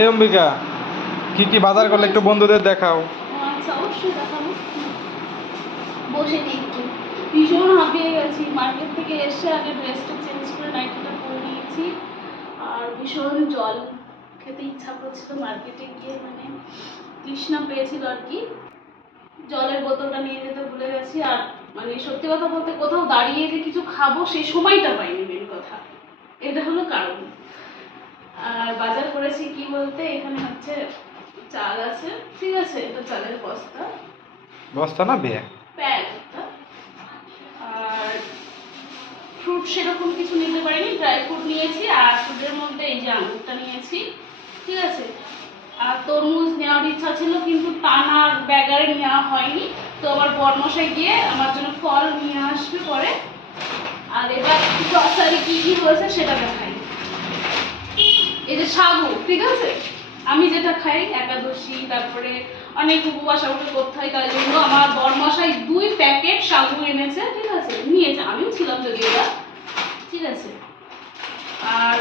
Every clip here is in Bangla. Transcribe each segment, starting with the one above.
এই অম্বিকা, কি কি বাজার করলে একটু বন্ধুদের দেখাও। আচ্ছা, অবশ্যই দেখাবো। বসে নেই একটু, ভীষণ হাঁপিয়ে গেছি। মার্কেট থেকে এসে আগে ড্রেসটা চেঞ্জ করে নাইটিটা পরে নিয়েছি, আর ভীষণ জল খেতে ইচ্ছা করছিল। মার্কেটে গিয়ে মানে তৃষ্ণা পেয়েছিল আর কি। জলের বোতলটা নিয়ে যেতে ভুলে গেছি। আর মানে সত্যি কথা বলতে কোথাও দাঁড়িয়ে যে কিছু খাবো সেই সময়টা পাইনি, মেন কথা এটা হলো কারণ। আর বাজার করেছি কি বলতে, এখানে হচ্ছে চাল আছে, ঠিক আছে, এটা চালের বস্তা, বস্তা না ব্যাগ? ব্যাগ একটা। আর ফ্রুট সেরকম কিছু নিতে পারিনি, ড্রাই ফ্রুট নিয়েছি। আর ফ্রুটের মধ্যে এই যে আঙুরটা নিয়েছি, ঠিক আছে। আর তরমুজ নেওয়ার ইচ্ছা ছিল কিন্তু টানার ব্যাগারে নেওয়া হয়নি। তো আমার বরমশাই গিয়ে আমার জন্য ফল নিয়ে আসবে পরে। আর এবার গ্রসারি কি কি হয়েছে সেটা দেখাই। এই যে সাগু, ঠিক আছে, আমি যেটা খাই একাদশী, তারপরে অনেক উপবাস আমাকে করতে হয়, তাই জন্য আমার বরমশাই 2 প্যাকেট সাগু এনেছে, ঠিক আছে, নিয়েছে, আমিও ছিলাম যদি এটা, ঠিক আছে। আর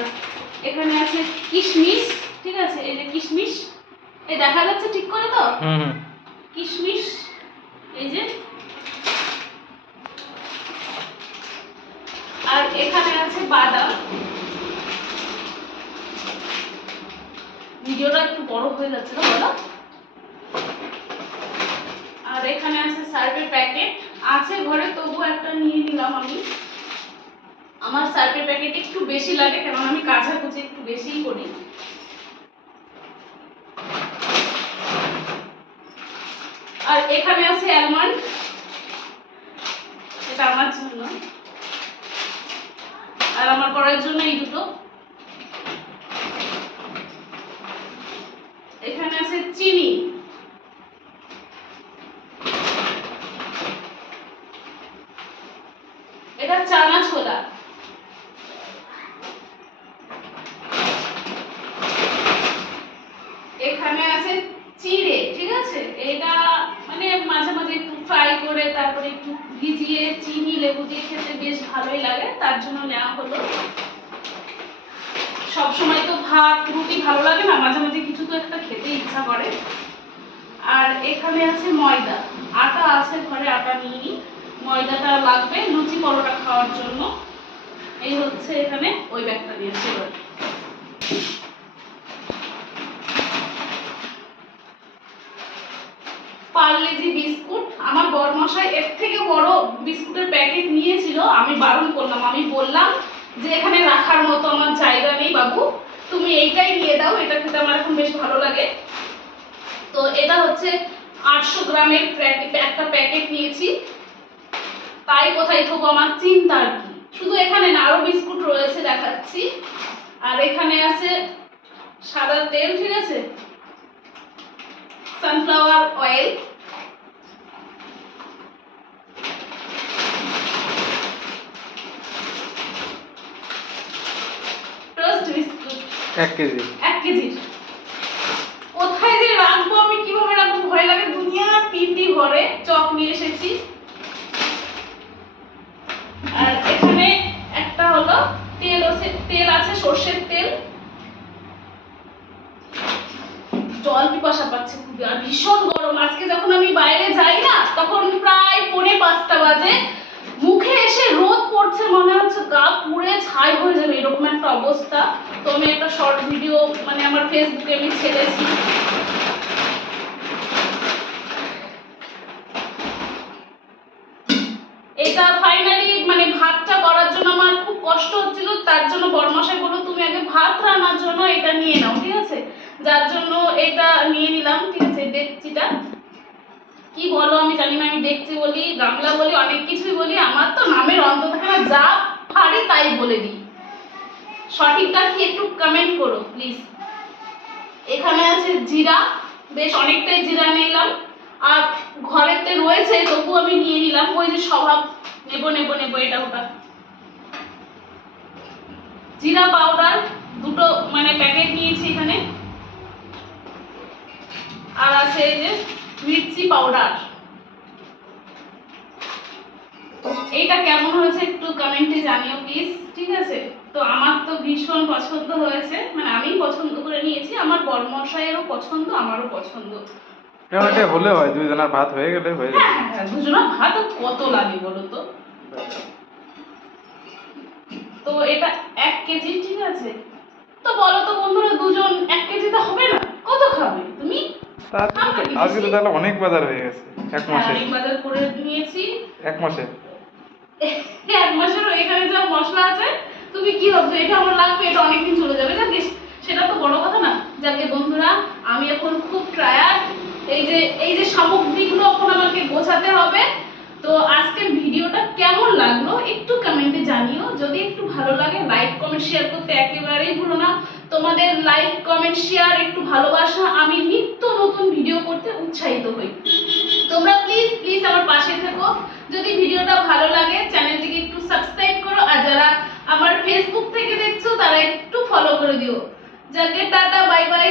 এখানে আছে কিশমিশ, ঠিক আছে, এই যে কিশমিশ, এই দেখা যাচ্ছে ঠিক করে তো? কিশমিশ, এই যে। আর এখানে আছে বাদাম। ভিডিওটা একটু বড় হয়ে যাচ্ছে না বলো? আর এখানে আছে সার্ফের প্যাকেট, আছে ঘরে তবু একটা নিয়ে নিলাম আমি। আমার সার্ফের প্যাকেট একটু বেশি লাগে, কারণ আমি কাচাকুচি একটু বেশিই করি। আর এখানে আছে অ্যালমন্ড, এটা আমার জন্য, আর আমার পড়ার জন্য এই দুটো। এখানে আছে চিনি, এটা চানা ছোলা। এখানে আছে চিড়ে, ঠিক আছে, এটা মানে মাঝে মাঝে একটু ফ্রাই করে তারপরে একটু ভিজিয়ে চিনি লেবু দিয়ে খেতে বেশ ভালোই লাগে, তার জন্য নেওয়া হলো। সবসময় তো ভাত রুটি ভালো লাগে না, মাঝে মাঝে কিছু তো একটা খেতে ইচ্ছা করে। আর এখানে আছে ময়দা, আটা আছে ঘরে, আটা নিয়ে নিই, ময়দাটা লাগবে লুচি পরোটা খাওয়ার জন্য। এই হচ্ছে এখানে, ওই ব্যাগটা দিয়েছি এবার। পার্লেজি বিস্কুট, আমার বরমশাই এর থেকে বড় বিস্কুটের প্যাকেট নিয়েছিল, আমি বারণ করলাম, আমি বললাম যে এখানে রাখার মতো আমার জায়গা নেই বাবু, তুমি এইটাই নিয়ে দাও, এটা খেতে আমার এখন বেশ ভালো লাগে। তো এটা হচ্ছে 800 গ্রামের একটা প্যাকেট নিয়েছি, তাই কোথায় থবো আমার চিন্তা আর কি। শুধু এখানে না, আরো বিস্কুট রয়েছে দেখাচ্ছি। আর এখানে আছে সাদা তেল, ঠিক আছে, sunflower oil. Toast biscuit 1 KG. 1 KG. কোথায় যে রাখবো, আমি কিভাবে রাখবো ভয় লাগে, দুনিয়া পিপি ভরে। চক নিয়ে এসেছি। আর এখানে একটা হলো তেল আছে, সর্ষের তেল। জল পিপাসা পাচ্ছে খুবই, আর ভীষণ গরম। আজকে যখন আমি বাইরে যাই না, তখন প্রায় 4:45 বাজে, মুখে এসে রোদ পড়ছে, মনে হচ্ছে গা পুড়ে ছাই হয়ে যাবে, এরকম একটা অবস্থা। তো আমি একটা শর্ট ভিডিও মানে আমার ফেসবুকে আমি ছেড়েছি। এটা ফাইনালি মানে ভাতটা করার জন্য আমার খুব কষ্ট হচ্ছিল, তার জন্য বরমশাই বলল তুমি আগে ভাত রান্নার জন্য এটা নিয়ে নাও, ঠিক আছে, যার জন্য এটা নিয়ে নিলাম, ঠিক আছে। ডেকচিটা কি বলো আমি জানি না, আমি ডেকচি বলি, গামলা বলি, অনেক কিছুই বলি, আমার তো নামের অন্ত থাকে না, যা পারি তাই বলে দিই। সঠিকটা কি একটু কমেন্ট করো প্লিজ। এখানে আছে জিরা, বেশ অনেকটাই জিরা নিলাম। আর ঘরেতে রয়েছে তবু আমি নিয়ে নিলাম, ওই যে স্বভাব, নেবো নেবো নেবো এটা ওটা। জিরা পাউডার দুটো মানে প্যাকেট নিয়েছি এখানে। আর আছে এই যে মির্চি পাউডার। এইটা কেমন হয়েছে একটু কমেন্টে জানিও প্লিজ, ঠিক আছে। তো আমার তো ভীষণ পছন্দ হয়েছে, মানে আমি পছন্দ করে নিয়েছি, আমার বড়মশাইয়েরও পছন্দ, আমারও পছন্দ। কারণ এটা হলে হয়, দুইজনের ভাত হয়ে গেলে হয়ে যাবে। হ্যাঁ, দুজনের ভাত কত লাগে বলো তো? তো এটা 1 কেজি, ঠিক আছে? তো বলো তো বন্ধুরা, দুজন 1 কেজি তো হবে না, কত খাবে তুমি? আজকে তো তাহলে অনেক বাজার হয়ে গেছে এক মাসে। অনেক বাজার করে নিয়েছি এক মাসে 1 মাসেরও। এখানে যা মশলা আছে, তুমি কি ভাবছো এটা আমার লাগবে, এটা অনেকদিন চলে যাবে? যাকে সেটা তো বড় কথা না। যাকে বন্ধুরা, আমি এখন খুব টায়ার্ড। এই যে সামগ্রীগুলো এখন আমাকে গোছাতে হবে। তো আজকের ভিডিওটা কেমন লাগলো একটু কমেন্টে জানিও। যদি একটু ভালো লাগে লাইক কমেন্ট শেয়ার করতে একেবারেই ভুলো না। তোমাদের লাইক কমেন্ট শেয়ার একটু ভালোবাসা আমি নিত্য নতুন ভিডিও করতে উৎসাহিত হই। তোমরা প্লিজ প্লিজ আমার পাশে থেকো। যদি ভিডিওটা ভালো লাগে চ্যানেলটিকে একটু সাবস্ক্রাইব করো, আর যারা আমার ফেসবুক থেকে দেখছো তারা একটু ফলো করে দিও। যাকে টাটা, বাই বাই।